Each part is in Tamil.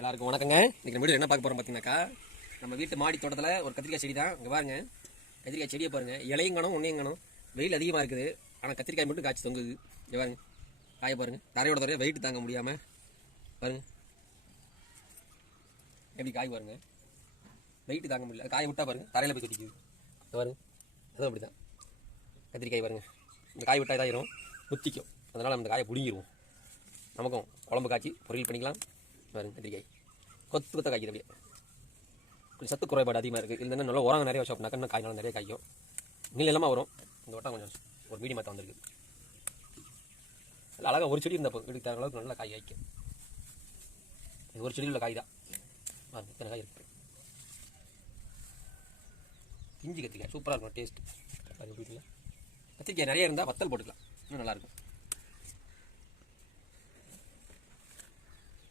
எல்லாருக்கும் வணக்கங்க. இன்னைக்கு நம்ம வீடு என்ன பார்க்க போகிறோம் பார்த்தீங்கன்னாக்கா, நம்ம வீட்டு மாடி தோட்டத்தில் ஒரு கத்திரிக்காய் செடி தான். இங்கே பாருங்க, கத்திரிக்காய் செடியை பாருங்க, இலையும் காணும் ஒன்றையும் காணும். வெயில் அதிகமாக இருக்குது, ஆனால் கத்திரிக்காய் மட்டும் காய்ச்சி தொங்குது. இங்கே பாருங்க, காய பாருங்க, தரையோட தரைய வெயிட் தாங்க முடியாமல் பாருங்க எப்படி காய் பாருங்க, வெயிட் தாங்க முடியல. காய விட்டா பாருங்க, தரையில் போய் கொட்டிக்குது. பாருங்க, அதுவும் அப்படி தான் கத்திரிக்காய் பாருங்க. இந்த காய் விட்டால் இதாயிரும், முத்திக்கும். அதனால் நம்ம இந்த காயை பிடிங்கிடுவோம். நமக்கும் குழம்பு காய்ச்சி பொரியல் பண்ணிக்கலாம். பாருங்க, கத்திரிக்காய் கொத்து கொத்த காய்க்குது. அப்படியே கொஞ்சம் சத்து குறைபாடு அதிகமாக இருக்குது. இல்லைன்னா நல்லா உரங்க நிறைய வச்சு அப்படின்னாக்கா இன்னும் காய்னாலும் நிறைய காய்க்கும். நீள் எல்லாமே வரும். இந்த வட்டம் கொஞ்சம் ஒரு மீடியமாக தான் வந்திருக்கு. நல்லா அழகாக ஒரு செடி இருந்தப்போ வீட்டுக்கு தர அளவுக்கு நல்லா காய் காய்க்கும். இது ஒரு செடியில் உள்ள காய் தான். பாருங்க, இத்தனை காய் இருக்குது. இஞ்சி கத்திரிக்காய் சூப்பராக இருக்கும் டேஸ்ட். பாருங்க, வீட்டில் கத்திரிக்காய் நிறைய இருந்தால் வத்தல் போட்டுக்கலாம், இன்னும் நல்லாயிருக்கும்.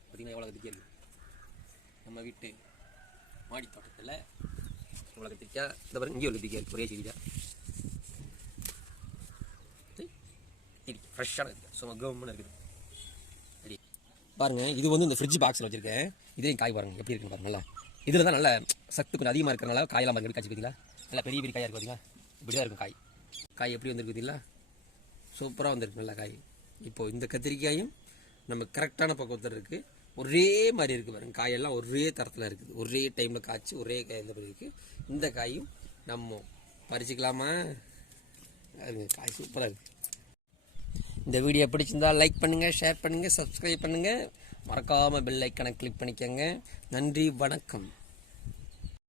பார்த்தீங்கன்னா எவ்வளோ கத்திரிக்காய் இருக்குது நம்ம வீட்டு மாடி தோட்டத்தில். இவ்வளோ கத்திரிக்காய் இந்த பாருங்க, இங்கே ஒரு கத்திரிக்காய் இருக்குது, ஒரே செடி தான். ஃப்ரெஷ்ஷான கத்திரிக்காய் சும்மா கவர்மெண்ட் இருக்குது. அப்படி பாருங்கள், இது வந்து இந்த ஃப்ரிட்ஜ் பாக்ஸில் வச்சுருக்கேன். இதையும் காய் பாருங்கள் எப்படி இருக்குன்னு பாருங்கள். நல்லா இதில் தான் நல்ல சத்து கொஞ்சம் அதிகமாக இருக்கிறனால காயெல்லாம் பாருங்க காய்ச்சி பார்த்தீங்களா. நல்லா பெரிய பெரிய காயாக இருக்குது பார்த்தீங்களா. இப்படி தான் இருக்கும் காய். காய் எப்படி வந்துருக்கு பார்த்தீங்களா, சூப்பராக வந்துருக்கு நல்லா காய். இப்போது இந்த கத்திரிக்காயும் நம்ம கரெக்டான பக்குவத்தில் இருக்குது. ஒரே மாதிரி இருக்குது பாருங்க, காயெல்லாம் ஒரே தரத்தில் இருக்குது. ஒரே டைமில் காய்ச்சி ஒரே காய் இந்த மாதிரி இருக்குது. இந்த காயும் நம்ம பறிச்சுக்கலாமா? காய் சூப்பராக இருக்குது. இந்த வீடியோ பிடிச்சிருந்தால் லைக் பண்ணுங்கள், ஷேர் பண்ணுங்கள், சப்ஸ்கிரைப் பண்ணுங்கள். மறக்காமல் பெல் ஐக்கனை கிளிக் பண்ணிக்கோங்க. நன்றி, வணக்கம்.